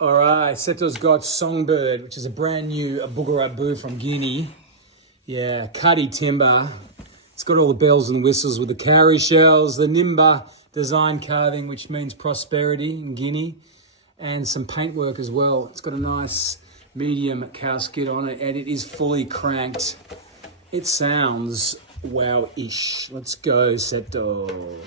All right, Seto's got Songbird, which is a brand new Bougarabou from Guinea. Yeah, Khadi timber. It's got all the bells and whistles with the cowrie shells, the Nimba design carving, which means prosperity in Guinea, and some paintwork as well. It's got a nice medium cow skid on it, and it is fully cranked. It sounds wow-ish. Let's go, Seto.